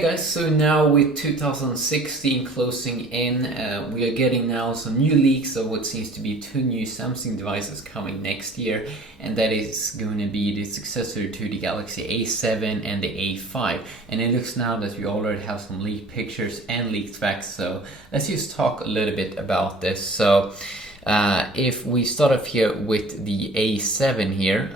Hey guys, so now with 2016 closing in, we are getting now some new leaks of what seems to be two new Samsung devices coming next year, and that is going to be the successor to the Galaxy A7 and the A5. And it looks now that we already have some leaked pictures and leaked specs, so let's just talk a little bit about this. So if we start off here with the A7 here,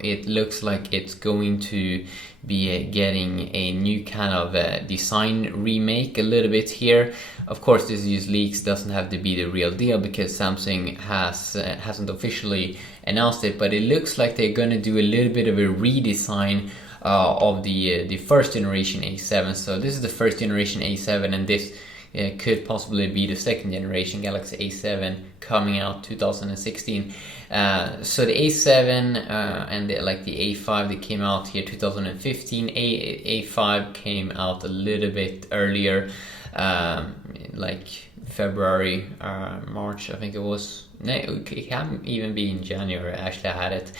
it looks like it's going to be getting a new kind of design remake a little bit here. Of course, this is just leaks, doesn't have to be the real deal because Samsung hasn't officially announced it, but it looks like they're going to do a little bit of a redesign of the first generation A7. So this is the first generation A7, and this could possibly be the second generation Galaxy A7 coming out 2016. So the A7 and the A5 that came out here 2015. A5 came out a little bit earlier, like February, March, I think it was. No, it can't even be in January. Actually, I had it.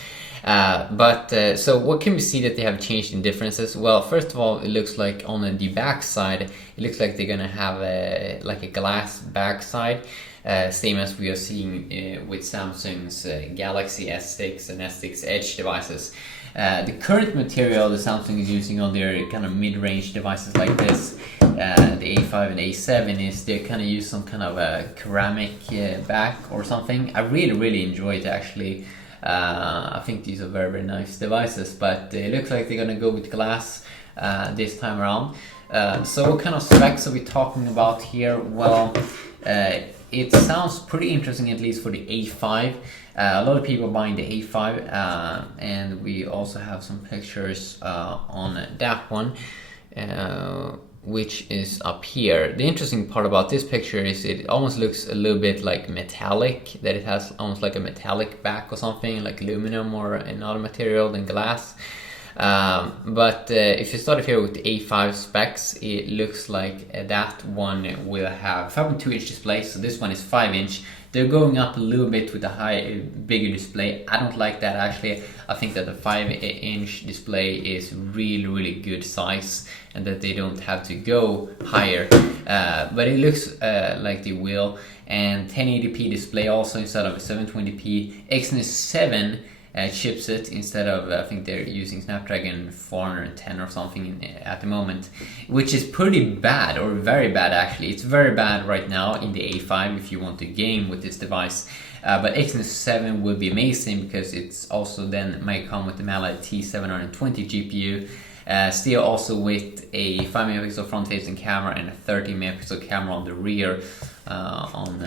So what can we see that they have changed in differences? Well, first of all, it looks like on the back side, it looks like they're gonna have a glass back side, same as we are seeing with Samsung's Galaxy S6 and S6 Edge devices. The current material that Samsung is using on their kind of mid-range devices like this, the A5 and A7, is they kind of use some kind of a ceramic back or something. I really enjoy it actually. I think these are very nice devices, but it looks like they're gonna go with glass this time around. So what kind of specs are we talking about here? Well, it sounds pretty interesting, at least for the A5. A lot of people are buying the A5, and we also have some pictures on that one, which is up here. The interesting part about this picture is it almost looks a little bit like metallic, that it has almost like a metallic back or something, like aluminum or another material than glass. But if you start here with the A5 specs, it looks like that one will have 5.2-inch display, so this one is 5-inch. They're going up a little bit with the bigger display. I don't like that actually. I think that the 5-inch display is really good size, and that they don't have to go higher. But it looks like they will. And 1080p display also instead of a 720p. Exynos 7 chipset instead of, I think they're using Snapdragon 410 or something at the moment, which is pretty bad, or very bad actually. It's very bad right now in the A5 if you want to game with this device. But Exynos 7 would be amazing because it's also then might come with the Mali T720 GPU. Still also with a 5-megapixel front-facing camera and a 30-megapixel camera on the rear on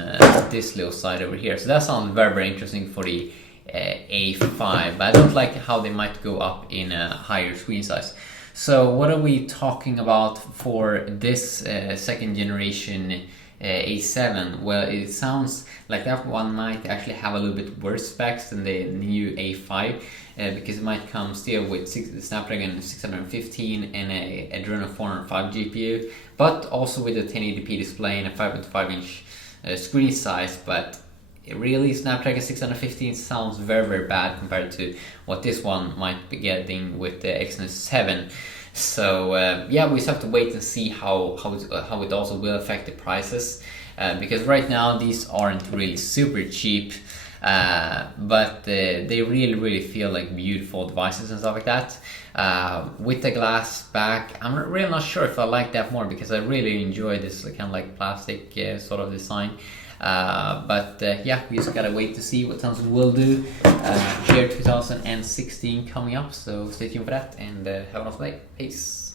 this little side over here. So that sounds very interesting for the A5, but I don't like how they might go up in a higher screen size. So what are we talking about for this second generation A7? Well, it sounds like that one might actually have a little bit worse specs than the new A5, because it might come still with Snapdragon 615 and a Adreno 405 GPU, but also with a 1080p display and a 5.5-inch screen size. But really, Snapdragon 615 sounds very bad compared to what this one might be getting with the Exynos 7. So yeah, we just have to wait and see how it also will affect the prices, because right now these aren't really super cheap, but they really feel like beautiful devices and stuff like that. With the glass back, I'm really not sure if I like that more, because I really enjoy this kind of like plastic sort of design. Yeah, we just gotta wait to see what Samsung will do here 2016 coming up, so stay tuned for that, and have a nice day. Peace.